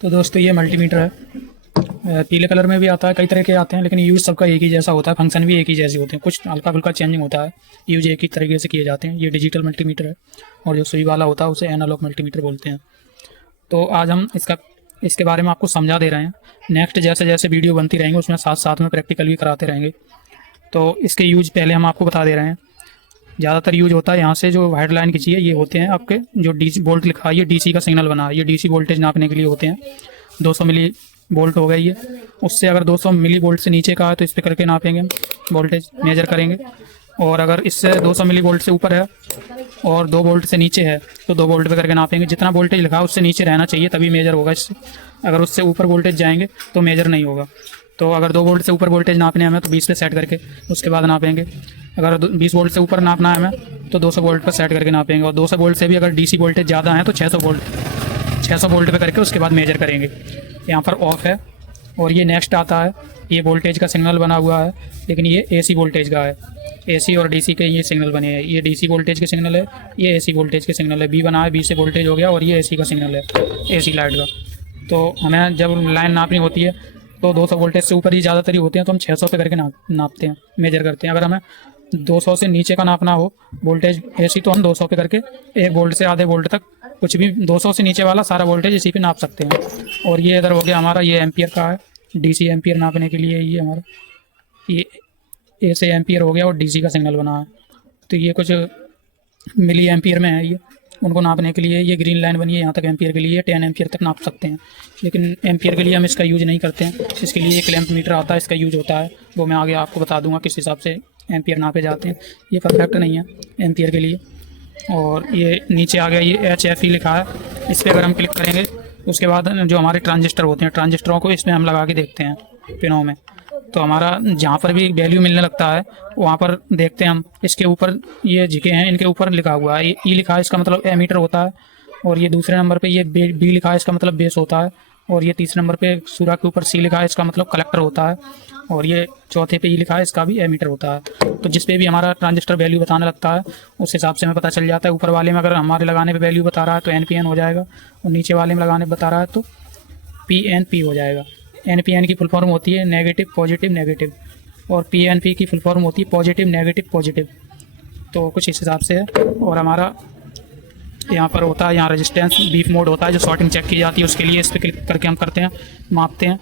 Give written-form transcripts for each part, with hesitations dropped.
तो दोस्तों ये मल्टीमीटर है। पीले कलर में भी आता है, कई तरह के आते हैं, लेकिन यूज़ सबका एक ही जैसा होता है, फंक्शन भी एक ही जैसे होते हैं, कुछ हल्का फुल्का चेंजिंग होता है, यूज एक ही तरीके से किए जाते हैं। ये डिजिटल मल्टीमीटर है और जो सुई वाला होता है उसे एनालॉग मल्टीमीटर बोलते हैं। तो आज हम इसके बारे में आपको समझा दे रहे हैं। नेक्स्ट जैसे जैसे वीडियो बनती रहेंगी उसमें साथ साथ में प्रैक्टिकल भी कराते रहेंगे। तो इसके यूज पहले हम आपको बता दे रहे हैं। ज़्यादातर यूज होता है यहाँ से जो वाइड लाइन खींची है, ये होते हैं आपके जो डीसी वोल्ट लिखा है, ये डीसी का सिग्नल बना है, ये डीसी वोल्टेज नापने के लिए होते हैं। 200 मिली वोल्ट हो गई है, उससे अगर 200 मिली वोल्ट से नीचे का है तो इस पे करके नापेंगे, वोल्टेज मेजर करेंगे। और अगर इससे 200 मिली वोल्ट से ऊपर है और 2 वोल्ट से नीचे है तो 2 वोल्ट पे करके नापेंगे। जितना वोल्टेज लिखा है उससे नीचे रहना चाहिए तभी मेजर होगा इससे। अगर उससे ऊपर वोल्टेज जाएंगे तो मेजर नहीं होगा। तो अगर 2 वोल्ट से ऊपर वोल्टेज नापने हमें तो 20 पे सेट करके उसके बाद नापेंगे। अगर 20 वोल्ट से ऊपर नापना है हमें तो 200 वोल्ट पर सेट करके नापेंगे। और 200 वोल्ट से भी अगर डीसी वोल्टेज ज़्यादा है तो 600 वोल्ट पे करके उसके बाद मेजर करेंगे। यहाँ पर ऑफ है और ये नेक्स्ट आता है। ये वोल्टेज का सिग्नल बना हुआ है, लेकिन ये एसी वोल्टेज का है। एसी और डीसी के ये सिग्नल बने हैं। ये डीसी वोल्टेज के सिग्नल है, ये एसी वोल्टेज के सिग्नल है। बी बना है, बी से वोल्टेज हो गया और ये एसी का सिग्नल है, एसी लाइट का। तो हमें जब लाइन नापनी होती है तो 200 वोल्टेज से ऊपर ही ज़्यादातर ही होते हैं, तो हम 600 पे करके नापते हैं, मेजर करते हैं। अगर हमें 200 से नीचे का नापना हो वोल्टेज एसी तो हम 200 पे करके 1 वोल्ट से आधे वोल्ट तक कुछ भी 200 से नीचे वाला सारा वोल्टेज इसी पे नाप सकते हैं। और ये इधर हो गया हमारा, ये एम्पियर का है, डीसी एम्पियर नापने के लिए। ये हमारा ये ए से एम्पियर हो गया और डीसी का सिग्नल बना है। तो ये कुछ मिली एम्पियर में है, ये उनको नापने के लिए। ये ग्रीन लाइन बनी है यहाँ तक एम्पियर के लिए, 10 एम्पियर तक नाप सकते हैं, लेकिन एम्पियर के लिए हम इसका यूज नहीं करते हैं। इसके लिए एक लैंप मीटर आता है, इसका यूज होता है, वो मैं आगे आपको बता दूंगा किस हिसाब से एम्पियर नापे जाते हैं। ये परफेक्ट नहीं है एम्पियर के लिए। और ये नीचे आ गया, ये HFE लिखा है, इस पर अगर हम क्लिक करेंगे उसके बाद जो हमारे ट्रांजिस्टर होते हैं, ट्रांजिस्टरों को इसमें हम लगा के देखते हैं पिनों में। तो हमारा जहाँ पर भी वैल्यू मिलने लगता है वहाँ पर देखते हैं हम, इसके ऊपर ये झिके हैं, इनके ऊपर लिखा हुआ है, ये लिखा है, इसका मतलब एमीटर होता है। और ये दूसरे नंबर पे ये बी लिखा है, इसका मतलब बेस होता है। और ये तीसरे नंबर पे सूरा के ऊपर सी लिखा है, इसका मतलब कलेक्टर होता है। और ये चौथे पे ये लिखा है, इसका भी एमीटर होता है। तो जिस पे भी हमारा ट्रांजिस्टर वैल्यू बताने लगता है उस हिसाब से हमें पता चल जाता है। ऊपर वाले में अगर हमारे लगाने पे वैल्यू बता रहा है तो NPN हो जाएगा, और नीचे वाले में लगाने बता रहा है तो PNP हो जाएगा। NPN की फुल फॉर्म होती है नेगेटिव पॉजिटिव नेगेटिव, और PNP की फुल फॉर्म होती है पॉजिटिव नेगेटिव पॉजिटिव। तो कुछ इस हिसाब से है। और हमारा यहाँ पर होता है, यहाँ रेजिस्टेंस बीफ मोड होता है जो शॉर्टिंग चेक की जाती है, उसके लिए इस पर क्लिक करके हम करते हैं, मापते हैं।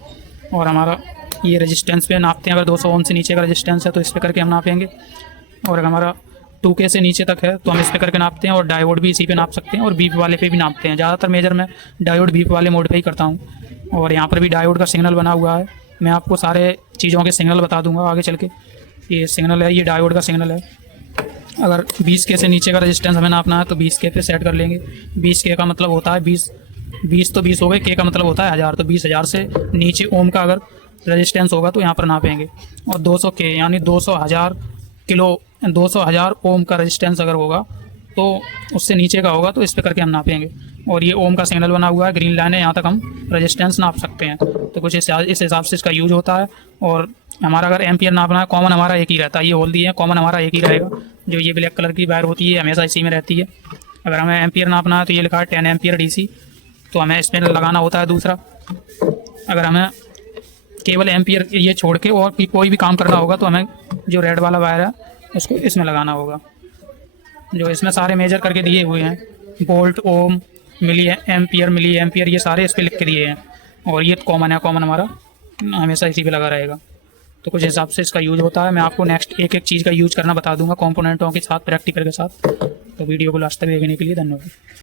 और हमारा ये रेजिस्टेंस पे नापते हैं, अगर 200 ओम से नीचे का रेजिस्टेंस है तो इस पर करके हम नापेंगे। और अगर हमारा 2K से नीचे तक है तो हम इस पर करके नापते हैं। और डायोड भी इसी पे नाप सकते हैं और बीप वाले पे भी नापते हैं। ज़्यादातर मेजर मैं डायोड बीप वाले मोड पे ही करता हूँ। और यहाँ पर भी डायोड का सिग्नल बना हुआ है, मैं आपको सारे चीज़ों के सिग्नल बता दूंगा आगे चल के। ये सिग्नल है, ये डायोड का सिग्नल है। अगर 20K से नीचे का रेजिस्टेंस हमें नापना है तो 20K पे सेट कर लेंगे। 20K का मतलब होता है 20 तो 20 हो गए, K का मतलब होता है 1000, तो 20,000 से नीचे ओम का अगर रेजिस्टेंस होगा तो यहाँ पर नापेंगे। और 200K यानी 200,000 किलो 200,000 ओम का रेजिस्टेंस अगर होगा तो उससे नीचे का होगा तो इस पे करके हम नापेंगे। और ये ओम का सिग्नल बना हुआ है, ग्रीन लाइन है, यहाँ तक हम रेजिस्टेंस नाप सकते हैं। तो कुछ इस हिसाब से इसका यूज होता है। और हमारा अगर एम्पियर नापना है, कॉमन हमारा एक ही रहता है, ये होल दिए हैं, कॉमन हमारा एक ही रहेगा। जो ये ब्लैक कलर की वायर होती है हमेशा इसी में रहती है। अगर हमें एम्पियर नापना है तो ये लिखा है 10 एम्पियर DC, तो हमें इसमें लगाना होता है दूसरा। अगर हमें केवल एम्पियर ये छोड़ के और कोई भी काम करना होगा तो हमें जो रेड वाला वायर है उसको इसमें लगाना होगा, जो इसमें सारे मेजर करके दिए हुए हैं, वोल्ट ओम मिली एम्पियर ये सारे इस पर लिख के दिए हैं। और ये कॉमन है, कॉमन हमारा हमेशा इसी पे लगा रहेगा। तो कुछ हिसाब से इसका यूज होता है। मैं आपको नेक्स्ट एक एक चीज़ का यूज करना बता दूंगा कंपोनेंटों के साथ, प्रैक्टिकल के साथ। तो वीडियो को लास्ट तक देखने के लिए धन्यवाद।